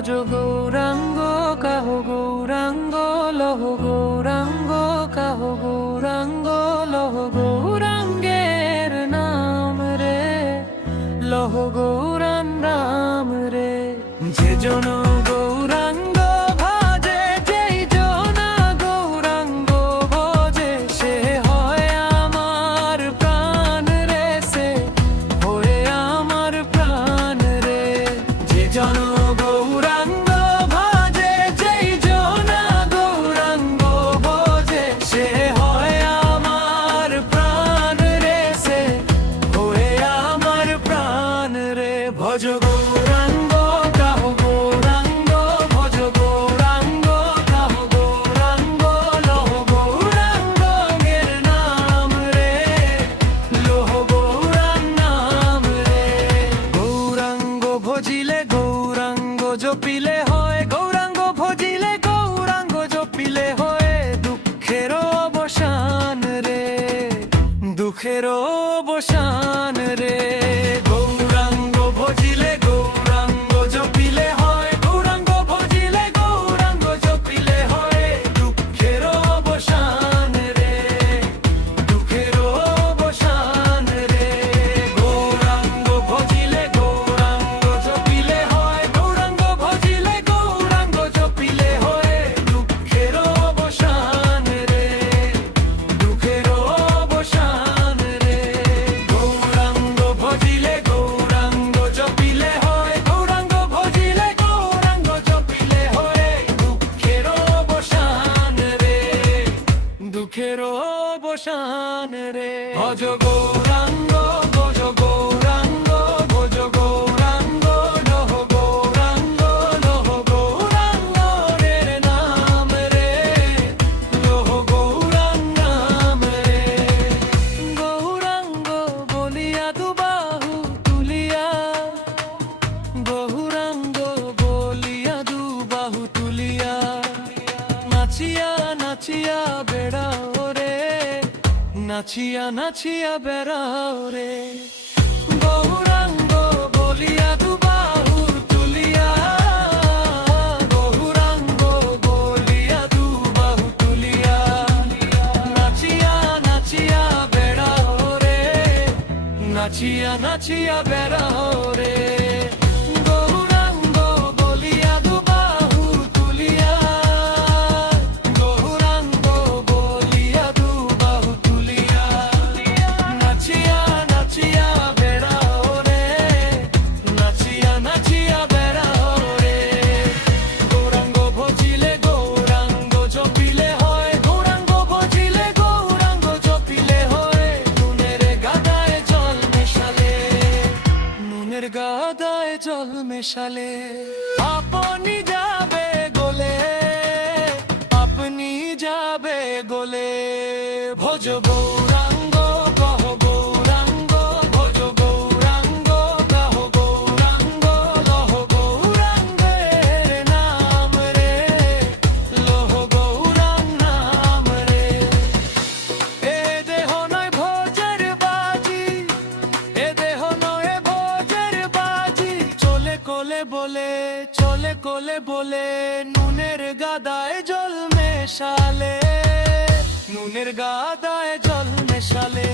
ভজ গৌরাঙ্গ কাহ গৌরাঙ্গ লহ গৌরাঙ্গ কাহ গৌরাঙ্গ লহ গৌরাঙ্গের নাম রে লহ গৌরান নাম রে যে জন গৌরাঙ্গ ভজে যেই জন গৌরাঙ্গ ভজে সে হয় আমার প্রাণ রে সে হয়ে আমার প্রাণ রে যে জন গৌরাঙ্গ ভজে যেই জন গৌরাঙ্গ ভজে সে হয় আমার প্রাণ রে সে হয়ে আমার প্রাণ রে ভজ গৌরাঙ্গ কাহ গৌরাঙ্গ ভজ গৌরাঙ্গ কাহ গৌরাঙ্গ লহ গৌরাঙ্গের নাম রে লহ গৌরাং নাম রে গৌরাঙ্গ ভজিলে গৌরাঙ্গ জপিলে হয় গৌরাঙ্গ ভজিলে গৌরাঙ্গ জপিলে হয় দুঃখের অবসান রে দুঃখের অবসান রে গৌরাঙ্গ ভজিলে গৌরাঙ্গ জপিলে হয় গৌরাঙ্গ ভজিলে গৌরাঙ্গ জপিলে হয় দুঃখের অবসান রে দুঃখের অবসান রে গৌরাঙ্গ ভজিলে গৌরাঙ্গ জপিলে হয় গৌরাঙ্গ ভজিলে গৌরাঙ্গ জপিলে হয় দুঃখের অবসান রে দুঃখের অবসান রে গৌরাঙ্গ ভজিলে গৌরাঙ্গ জপিলে হয় গৌরাঙ্গ ভজিলে গৌরাঙ্গ জপিলে হয় দুঃখের অবসান রে দুঃখের অবসান রে ভজ গৌরাঙ্গ ভজ গৌরাঙ্গ ভজ গৌরাঙ্গ লহ গৌরাঙ্গ লহ গৌরাঙ্গ রে নাম রে লহ গৌরাং নাম রে গৌরাঙ্গ বলিয়া দুবাহু তুলিয়া গৌরাঙ্গ বলিয়া দুবাহু তুলিয়া নাচিয়া নাচিয়া বেড়াও রে নাচিয়া নাচিয়া বেড়াও রে গৌরাঙ্গ বলিয়া দুবাহু তুলিয়া গৌরাঙ্গ বলিয়া দুবাহু তুলিয়া নাচিয়া নাচিয়া বেড়াও রে নাচিয়া নাচিয়া বেড়াও রে গৌরাঙ্গ বলিয়া দুবাহু তুলিয়া গৌরাঙ্গ বলিয়া দুবাহু তুলিয়া নাচিয়া নাচিয়া বেড়াও রে নাচিয়া নাচিয়া বেড়াও রে গৌরাঙ্গ ভজিলে গৌরাঙ্গ জপিলে হয় গৌরাঙ্গ ভজিলে গৌরাঙ্গ জপিলে হয় নুনের গাদায় জল মেশালে নুনের গাদায় জল মেশালে আপনি যাবে গোলে আপনি যাবে গোলে ভজ গৌরাঙ্গ কহ গৌরাঙ্গ ভজ গৌরাঙ্গ কাহ গৌরাঙ্গ লহ গৌরাঙ্গের নাম রে লহ গৌরাং নাম রে এ দেহ নয় ভোজের বাজি এ দেহ নয় ভোজের বাজি চলে কোলে বলে নুনের গাদায় জল মেশালে নুনের গাদায় জল মেশালে